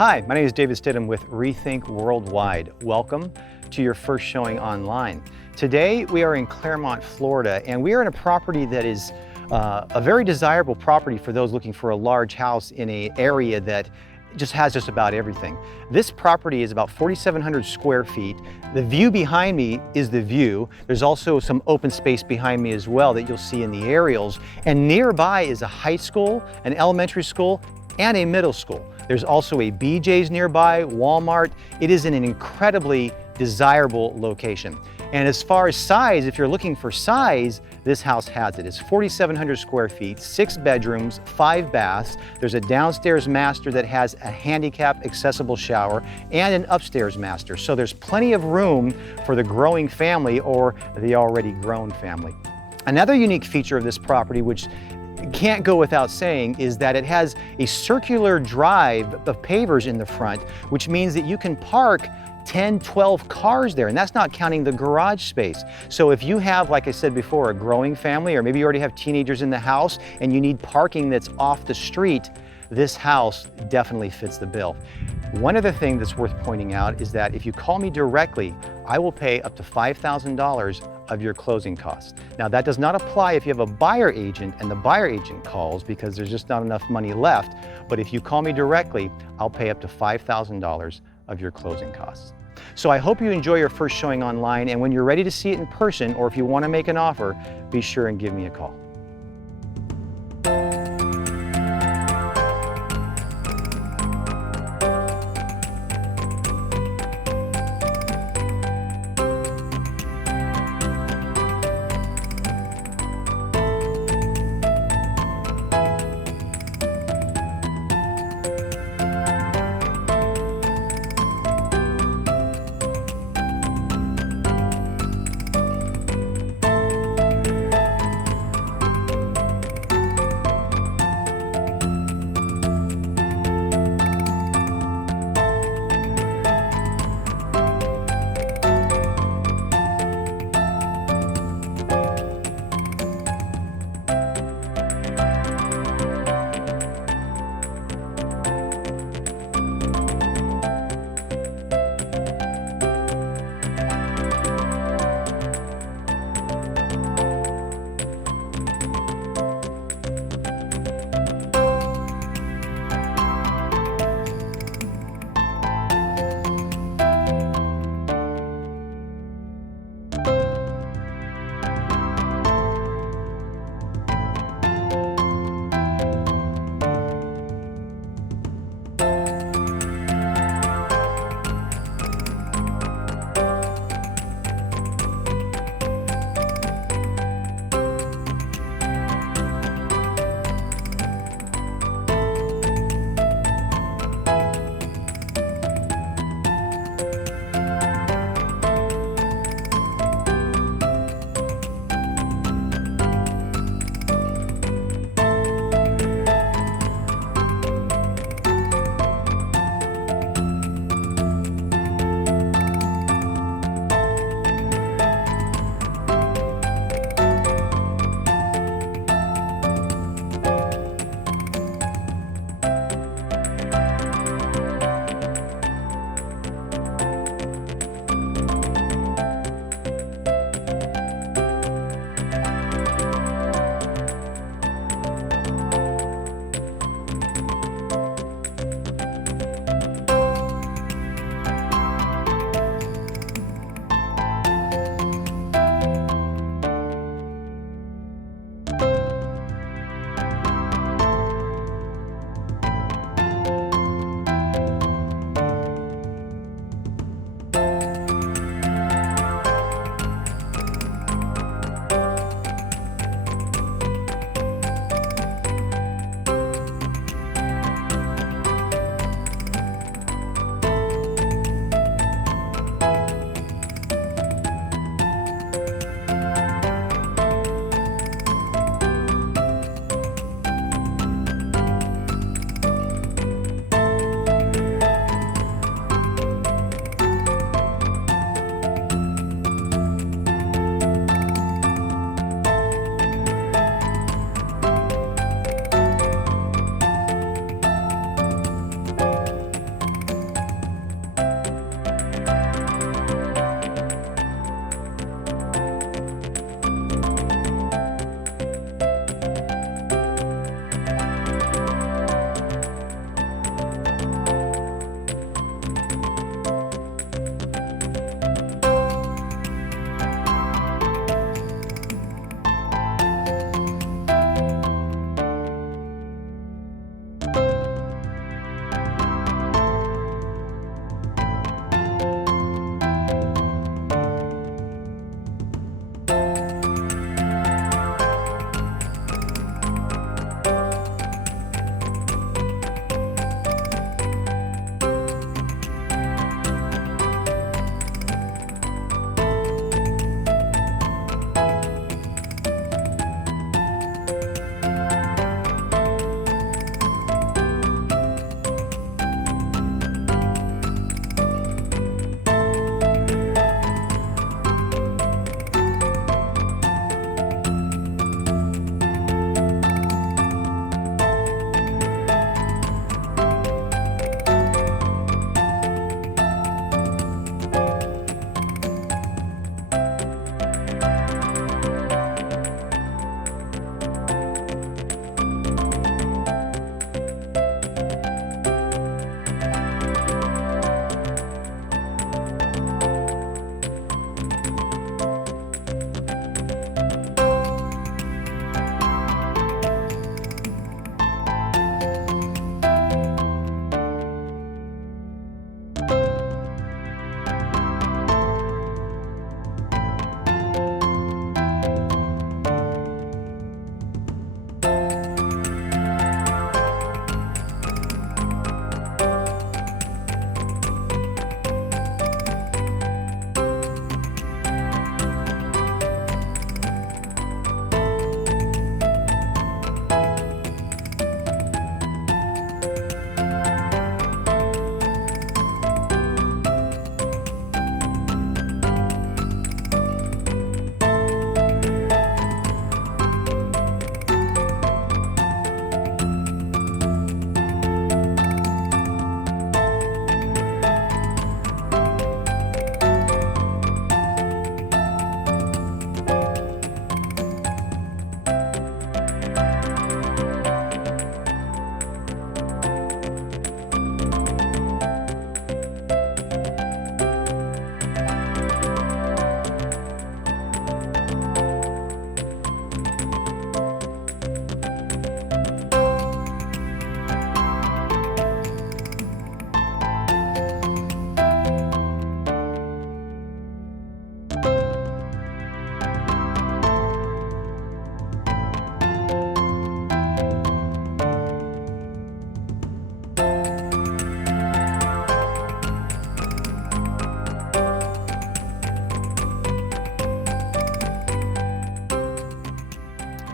Hi, my name is David Stidham with Rethink Worldwide. Welcome to your first showing online. Today we are in Claremont, Florida, and we are in a property that is a very desirable property for those looking for a large house in an area that has just about everything. This property is about 4,700 square feet. The view behind me is the view. There's also some open space behind me as well that you'll see in the aerials. And nearby is a high school, an elementary school, and a middle school. There's also a BJ's nearby, Walmart. It is in an incredibly desirable location. And as far as size, if you're looking for size, this house has it. It's 4,700 square feet, 6 bedrooms, 5 baths. There's a downstairs master that has a handicap accessible shower and an upstairs master. So there's plenty of room for the growing family or the already grown family. Another unique feature of this property, which can't go without saying, is that it has a circular drive of pavers in the front, which means that you can park 10, 12 cars there, and that's not counting the garage space. So if you have, like I said before, a growing family, or maybe you already have teenagers in the house and you need parking that's off the street, this house definitely fits the bill. One other thing that's worth pointing out is that if you call me directly, I will pay up to $5,000 of your closing costs. Now that does not apply if you have a buyer agent and the buyer agent calls, because there's just not enough money left. But if you call me directly, I'll pay up to $5,000 of your closing costs. So I hope you enjoy your first showing online, and when you're ready to see it in person, or if you want to make an offer, be sure and give me a call.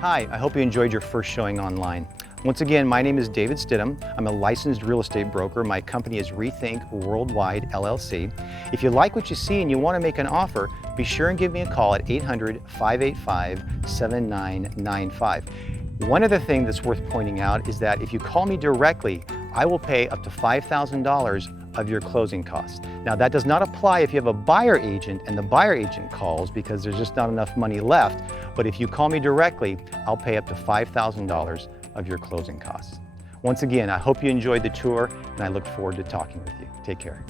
Hi, I hope you enjoyed your first showing online. Once again, my name is David Stidham. I'm a licensed real estate broker. My company is Rethink Worldwide, LLC. If you like what you see and you want to make an offer, be sure and give me a call at 800-585-7995. One other thing that's worth pointing out is that if you call me directly, I will pay up to $5,000 of your closing costs. Now that does not apply if you have a buyer agent and the buyer agent calls because there's just not enough money left. But if you call me directly, I'll pay up to $5,000 of your closing costs. Once again, I hope you enjoyed the tour and I look forward to talking with you. Take care.